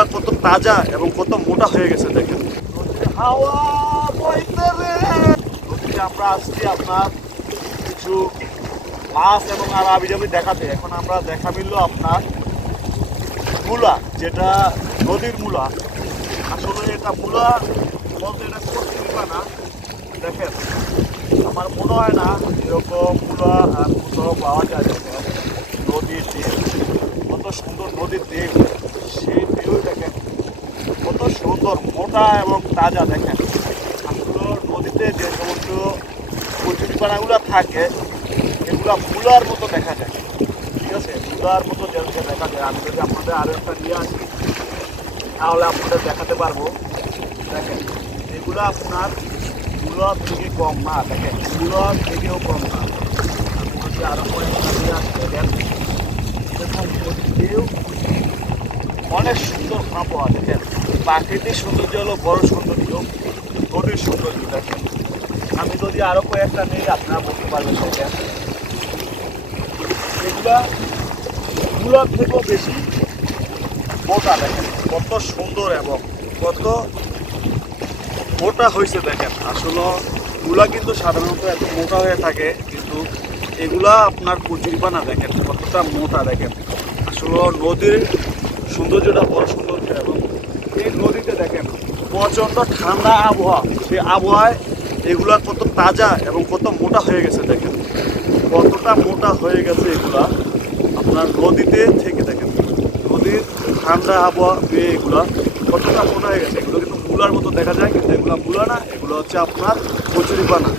এগুলা কত তাজা এবং কত মোটা হয়ে গেছে দেখেন। হাওয়া বইতে রে। নদীতে আমরা আসছি আপনার কিছু মাছ এবং আর আবিজাবি দেখাতে। এখন আমরা দেখা মিললো আপনার মূলা, যেটা নদীর মূলা। আসলে এটা মূলা বলতে এটা কচুরিপা না। দেখেন আমার মনে হয় না এরকম মূলা আর কোথাও পাওয়া যায়। দেখেন নদীর ঢেউ, কত সুন্দর নদীর ঢেউ, সেই ঢেউ দেখেন কত সুন্দর মোটা এবং তাজা। দেখেন আসলে নদীতে যে সমস্ত কচুরিপানাগুলো থাকে এগুলো মূলার মতো দেখা যায়। ঠিক আছে, মূলার মতো যেটা দেখা যায়। আমি যদি আপনাদের আরও একটা নিয়ে আসি তাহলে আপনাদের দেখাতে পারবো। দেখেন এগুলো আপনার মূলার থেকে কম না। দেখেন মূলার থেকেও কম না। যদি আরো কয়েকটা নিয়ে আসতে দেন এরকম নদীতেও অনেক সুন্দর আবহাওয়া। দেখেন প্রাকৃতিক সৌন্দর্য হলো বড় সৌন্দর্য, নদীর সৌন্দর্য। দেখেন আমি যদি আরো কয়েকটা নেই আপনারা বলতে পারবেন। দেখেন এগুলা মূলার থেকেও বেশি মোটা। দেখেন কত সুন্দর এবং কত মোটা হয়েছে। দেখেন আসলে মূলা কিন্তু সাধারণত এত মোটা হয়ে থাকে, কিন্তু এগুলা আপনার কচুরিপানা দেখেন কতটা মোটা। দেখেন আসলে নদীর সৌন্দর্যটা বড় সৌন্দর্য। এবং এই নদীতে দেখেন প্রচণ্ড ঠান্ডা আবহাওয়া, সেই আবহাওয়ায় এগুলা কত তাজা এবং কত মোটা হয়ে গেছে। দেখেন কতটা মোটা হয়ে গেছে এগুলা আপনার নদীতে থেকে। দেখেন নদীর ঠান্ডা আবহাওয়া পেয়ে এগুলা কতটা মোটা হয়ে গেছে। এগুলো কিন্তু মূলার মতো দেখা যায়, কিন্তু এগুলো মূলা না, এগুলো হচ্ছে আপনার কচুরিপানা।